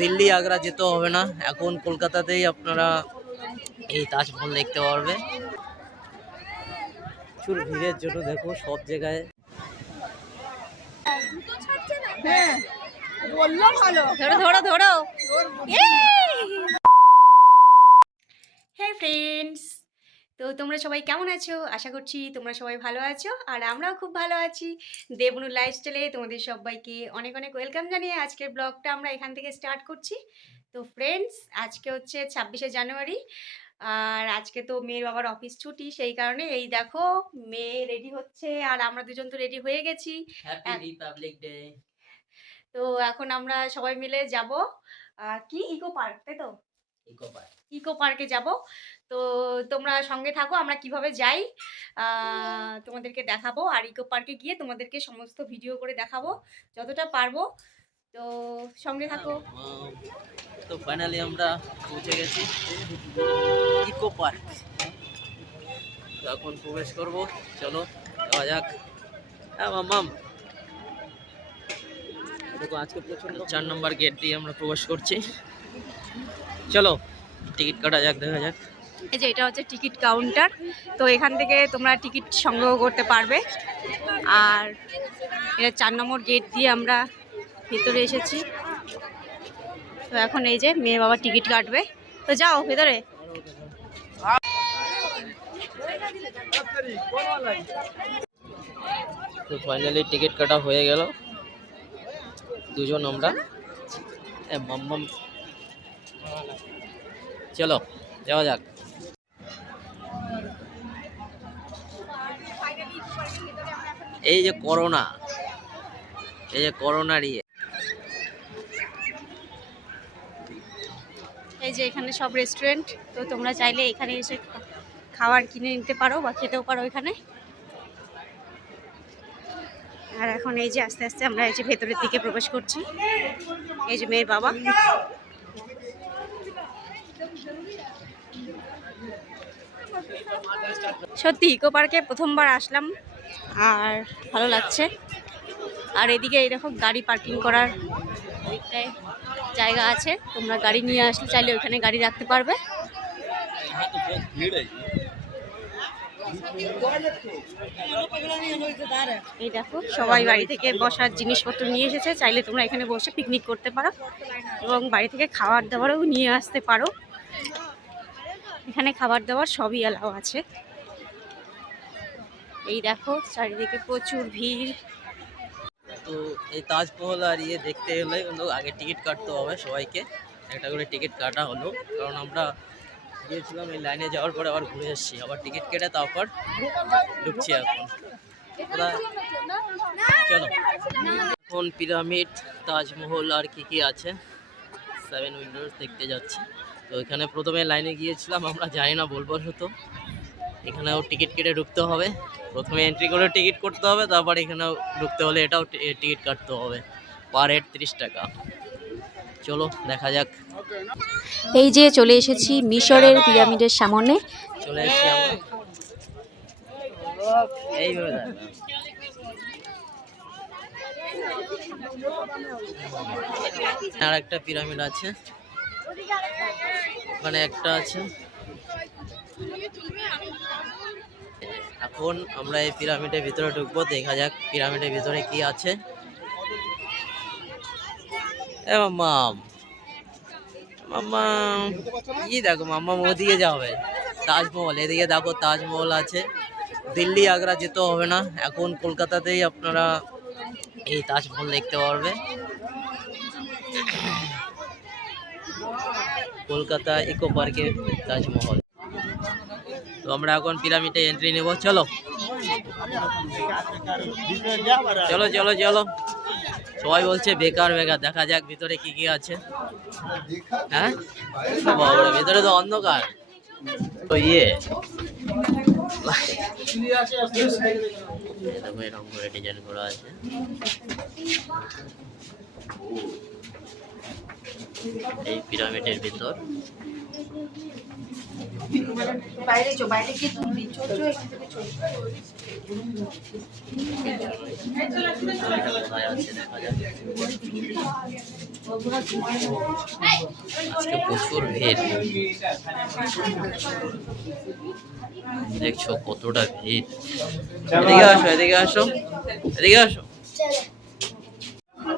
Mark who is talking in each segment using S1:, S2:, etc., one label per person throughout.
S1: দিল্লি আগ্রা যেতে হবে না। এখন কলকাতাতেই আপনারা এই তাজমহল দেখতে পারবে। প্রচুর ভিড়ের জন্য দেখো সব জায়গায়।
S2: হ্যাঁ বলল ভালো।
S3: ধরো ধরো ধরো। হ্যাঁ ফ্রেন্ডস তো তোমরা সবাই কেমন আছো? আশা করছি তোমরা সবাই ভালো আছো আর আমরাও খুব ভালো আছি। দেবনু লাইফস্টাইলে তোমাদের সবাইকে অনেক অনেক ওয়েলকাম জানিয়ে আজকের ব্লগটা আমরা এখান থেকে স্টার্ট করছি। তো ফ্রেন্ডস আজকে হচ্ছে ছাব্বিশে জানুয়ারি আর আজকে তো মেয়ের বাবার অফিস ছুটি সেই কারণে এই দেখো মেয়ে রেডি হচ্ছে আর আমরা দুজন তো রেডি হয়ে গেছি।
S1: রিপাবলিক ডে
S3: তো এখন আমরা সবাই মিলে যাব। কি? ইকো পার্ক তাই তো?
S1: ইকো পার্ক
S3: ইকো পার্কে যাব। তো তোমরা সঙ্গে থাকো আমরা কীভাবে যাই তোমাদেরকে দেখাবো। আর ইকো পার্কে গিয়ে তোমাদেরকে সমস্ত ভিডিও করে দেখাবো যতটা পারব। তো সঙ্গে থাকো।
S1: তো ফাইনালি আমরা পৌঁছে গেছি ইকো পার্ক। এখন প্রবেশ করব চলো যাওয়া যাক। হ্যাঁ মাম দেখো আজকে প্রচণ্ড চার নম্বর গেট দিয়ে আমরা প্রবেশ করছি। চলো টিকিট কাটা যাক দেখা যাক।
S3: এই যে এটা হচ্ছে টিকিট কাউন্টার। তো এখান থেকে তোমরা টিকিট সংগ্রহ করতে পারবে। আর এটা চার নম্বর গেট দিয়ে আমরা ভেতরে এসেছি। তো এখন এই যে মেয়ে বাবা টিকিট কাটবে। তো যাও ভেতরে।
S1: তো ফাইনালি টিকিট কাটা হয়ে গেল। দুজন আমরা। চলো, যাওয়া যাক। এই যে করোনা, এই যে করোনার ইয়ে।
S3: এই যে এখানে সব রেস্টুরেন্ট তো তোমরা চাইলে এখানে এসে খাবার কিনে নিতে পারো বা খেতেও পারো এখানে। আর এখন এই যে আস্তে আস্তে আমরা এই যে ভেতরের দিকে প্রবেশ করছি। এই যে মেয়ের বাবা। সত্যি ইকো পার্কে প্রথমবার আসলাম আর ভালো লাগছে। আর এদিকে এই এরকম গাড়ি পার্কিং করার জায়গা আছে। তোমরা গাড়ি নিয়ে আসলে চাইলে ওইখানে গাড়ি রাখতে পারবে। এই দেখো, সবাই বাড়ি থেকে বসার জিনিসপত্র নিয়ে এসেছে। চাইলে তোমরা এখানে বসে পিকনিক করতে পারো এবং বাড়ি থেকে খাবার দাবারও নিয়ে আসতে পারো। এখানে খাবার দাবার সবই অ্যালাও আছে। এই দেখো, চারিদিকে প্রচুর ভিড়।
S1: তো এই তাজমহল আর ইয়ে দেখতে হলে কিন্তু আগে টিকিট কাটতে হবে সবাইকে। একটা করে টিকিট কাটা হলো, কারণ আমরা গিয়েছিলাম এই লাইনে যাওয়ার পরে আবার ঘুরে এসেছি। আবার টিকিট কেটে তারপর ঢুকছি এখন। চলো। এখন পিরামিড, তাজমহল আর কি কি আছে? সেভেন উইন্ডোজ দেখতে যাচ্ছি। তো এখানে প্রথমে লাইনে গিয়েছিলাম আমরা জানি না বলব হতো এখানেও টিকিট কেটে ঢুকতে হবে। প্রথমে এন্ট্রি করে টিকিট করতে হবে তারপর এখানেও ঢুকতে হলে এটাও টিকিট কাটতে হবে। পার হেড তিরিশ টাকা। চলো দেখা যাক।
S3: এই যে চলে এসেছি মিশরের পিরামিডের সামনে।
S1: চলে এসেছি আমরা। এইভাবে আর একটা পিরামিড আছে। ওখানে একটা আছে। এখন আমরা এই পিরামিডের ভিতরে ঢুকবো, দেখা যাক পিরামিডের ভিতরে কি আছে। এ মাম্মাম মাম্মাম কি দেখো মাম্মাম ওদিকে যাবে। তাজমহল, এদিকে দেখো তাজমহল আছে। দিল্লি, আগ্রা যেতে হবে না। এখন কলকাতাতেই আপনারা এই তাজমহল দেখতে পারবে। কলকাতা ইকো পার্কে তাজমহল। তো আমরা এখন পিরামিডে এন্ট্রি নেব, চলো। চলো চলো চলো। সবাই বলছে বেকার বেকার, দেখা যাক ভিতরে কি কি আছে। হ্যাঁ? ভিতরে তো অন্ধকার। তো ইয়ে। এরকম করে ডিজাইন করা আছে। এই পিরামিডের ভিতর।
S3: বাইরে চো বাইরে এখান থেকে।
S1: আজকে প্রচুর ভিড়। দেখছ কতটা ভিড়। এদিকে আসো এদিকে আসো এদিকে আসো আজকে এতটা ভিড় এখানে কথা বলতে পারছি না।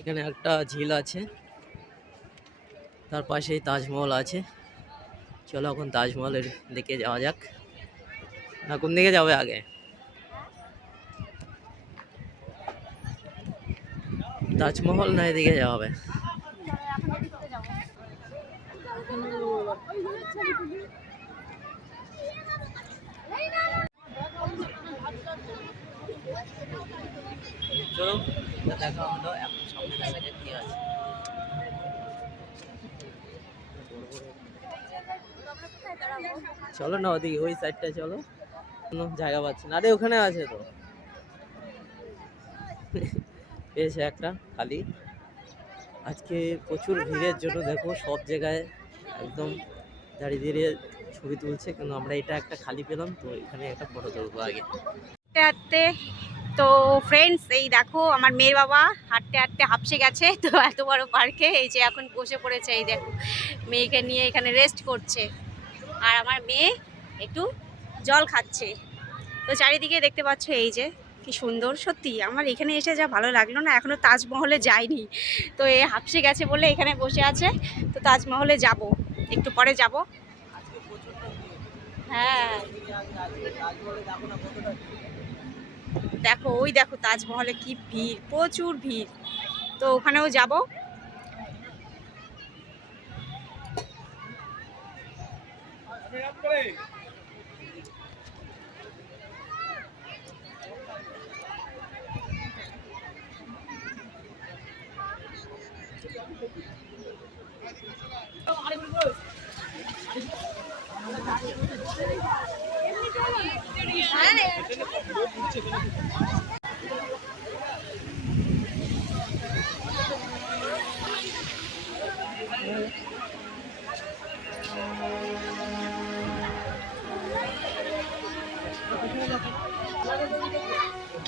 S1: এখানে একটা ঝিল আছে। তার পাশেই তাজমহল আছে। চলো এখন তাজমহলের দিকে যাওয়া যাক। না, কোন দিকে যাবে আগে? তাজমহল না এদিকে যাওয়া হবে? চলো দেখা হলো এখন সামনে দেখা যাক কি আছে। চলো না ওদিকে, ওই সাইডটা চলো। কোনো জায়গা পাচ্ছি না। আরে, ওখানে আছে তো। পেয়েছে একটা, খালি। আজকে প্রচুর ভিড়ের জন্য দেখো, সব জায়গায় একদম দাঁড়িয়ে দাঁড়িয়ে ছবি তুলছে, কিন্তু আমরা এটা একটা খালি পেলাম, তো এখানে একটা ফটো তুলবো আগে।
S3: তো ফ্রেন্ডস এই দেখো আমার মেয়ের বাবা হাঁটতে হাঁটতে হাঁপসে গেছে। তো এত বড় পার্কে এই যে এখন বসে পড়েছে, এই দেখো, মেয়েকে নিয়ে এখানে রেস্ট করছে। আর আমার মেয়ে একটু জল খাচ্ছে। তো চারিদিকে দেখতে পাচ্ছ এই যে, কি সুন্দর। সত্যি, আমার এখানে এসে যা ভালো লাগল না এখনও তাজমহলে যাইনি। তো এ হাঁপসে গেছে বলে এখানে বসে আছে। তো তাজমহলে যাব, একটু পরে যাব। হ্যাঁ। দেখো ওই দেখো তাজমহলে কি ভিড় প্রচুর ভিড়। তো ওখানেও যাব।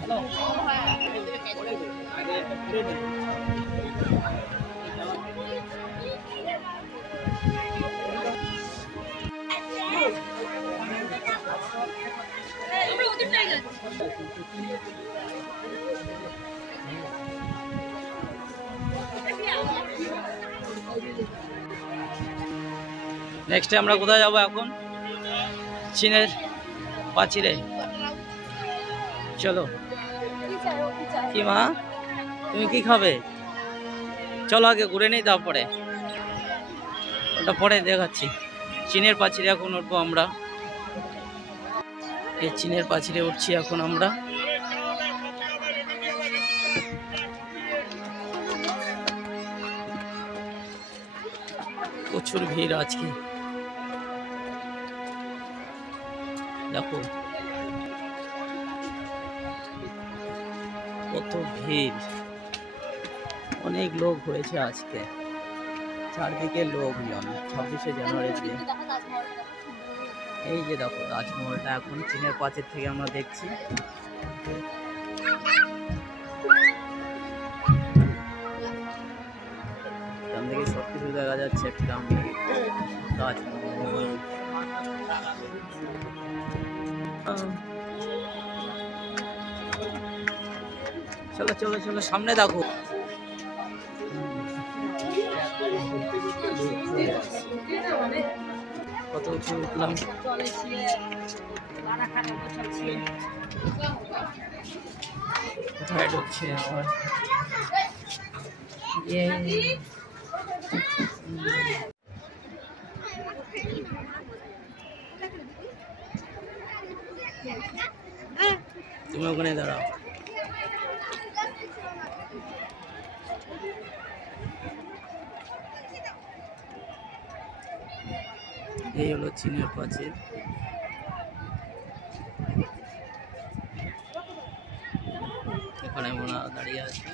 S1: হ্যালো নেক্সটে আমরা কোথায় যাব এখন? চীনের পাচিরে চলো। কি মা? তুমি কি খাবে? চলো আগে ঘুরে নেই তারপরে। ওটা পরে দেখাচ্ছি। চীনের পাচিরে এখন উঠবো আমরা। এই চীনের পাচিরে উঠছি এখন আমরা। প্রচুর ভিড় আজকে। দেখো। কত ভিড়। অনেক লোক হয়েছে আজকে। চারদিকে লোকজন ছাব্বিশে জানুয়ারিতে এই যে দেখো, তাজমহলটা এখন চীনের পাঁচের থেকে আমরা দেখছি। থেকে দেখা যাচ্ছে। একটা তাজমহল। চলো চলো চলো সামনে দেখো। কত উঁচু উঠলাম। কোথায় ঢুকছে আমার তুমি ওখানে দাঁড়াও। এই হলো চীনের প্রাচীর এখানে দাঁড়িয়ে আছে।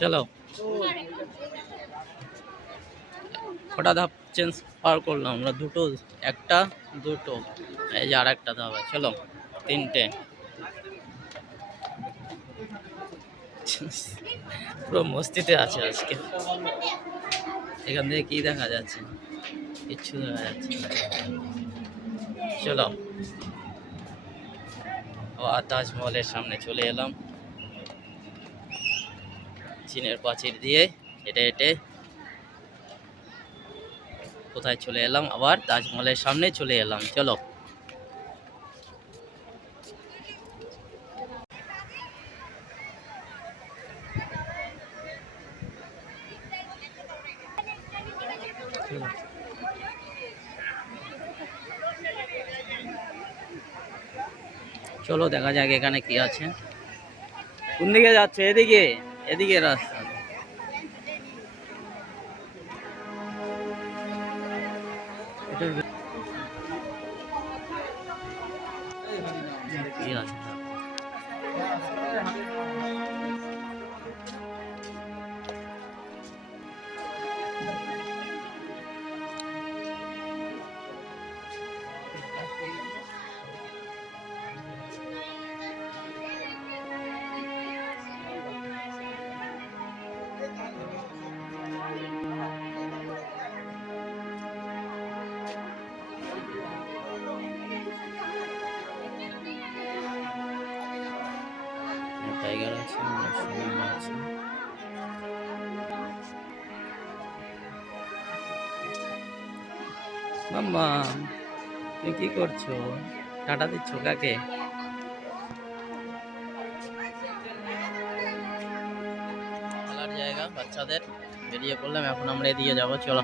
S1: চলো। কটা ধাপ চেঞ্জ পার করলাম আমরা? দুটো, একটা, দুটো। এই যে আর একটা ধাপ আছে। চলো। তিনটে। পুরো মস্তিতে আছে আজকে। এখান থেকে কি দেখা যাচ্ছে? কিচ্ছু দেখা যাচ্ছে। চলো। তাজমহলের সামনে চলে এলাম। চীনের প্রাচীর দিয়ে হেঁটে হেঁটে কোথায় চলে এলাম? আবার তাজমহলের সামনে চলে এলাম। চলো চলো। চলো দেখা যাক এখানে কি আছে। কোন দিকে যাচ্ছে? এদিকে? এদিকে রাস্তা। এটার মাম্মা তুমি কি করছ? টাটা দিচ্ছ কাকে? খেলার জায়গা বাচ্চাদের। বেরিয়ে পড়লাম এখন আমরা এদিকে যাব চলো।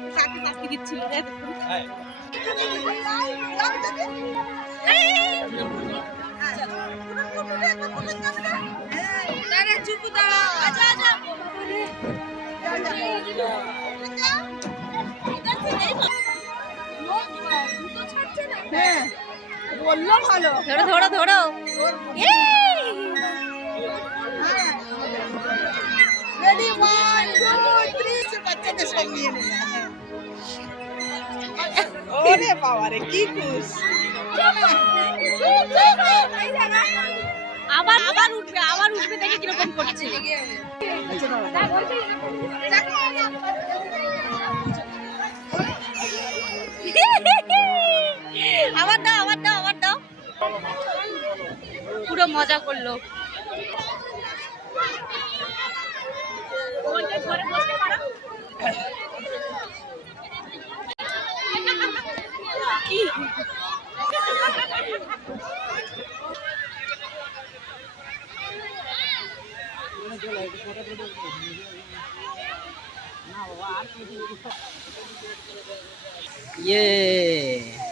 S2: রে চুপ দাঁড়া। আচ্ছা আচ্ছা। হ্যাঁ বলল ভালো।
S3: ধরো ধরো ধরো।
S2: রেডি ওয়ান টু থ্রি বাচ্চাদের সঙ্গে নিয়ে ওরে বাবা রে কি খুশ।
S3: আবার আবার উঠবে আবার উঠবে দেখে কীরকম করছে। পুরো মজা করল।
S1: ইয়ে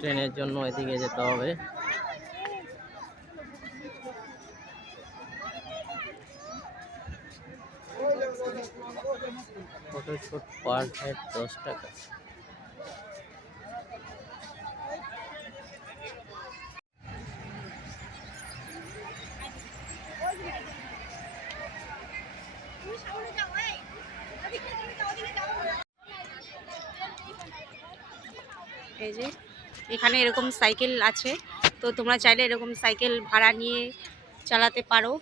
S1: ট্রেনের জন্য এদিকে যেতে হবে। ফটোশুট পার হেড দশ টাকা।
S3: এই যে, এখানে এরকম সাইকেল আছে। তো তোমরা চাইলে এরকম সাইকেল ভাড়া নিয়ে চালাতে পারো।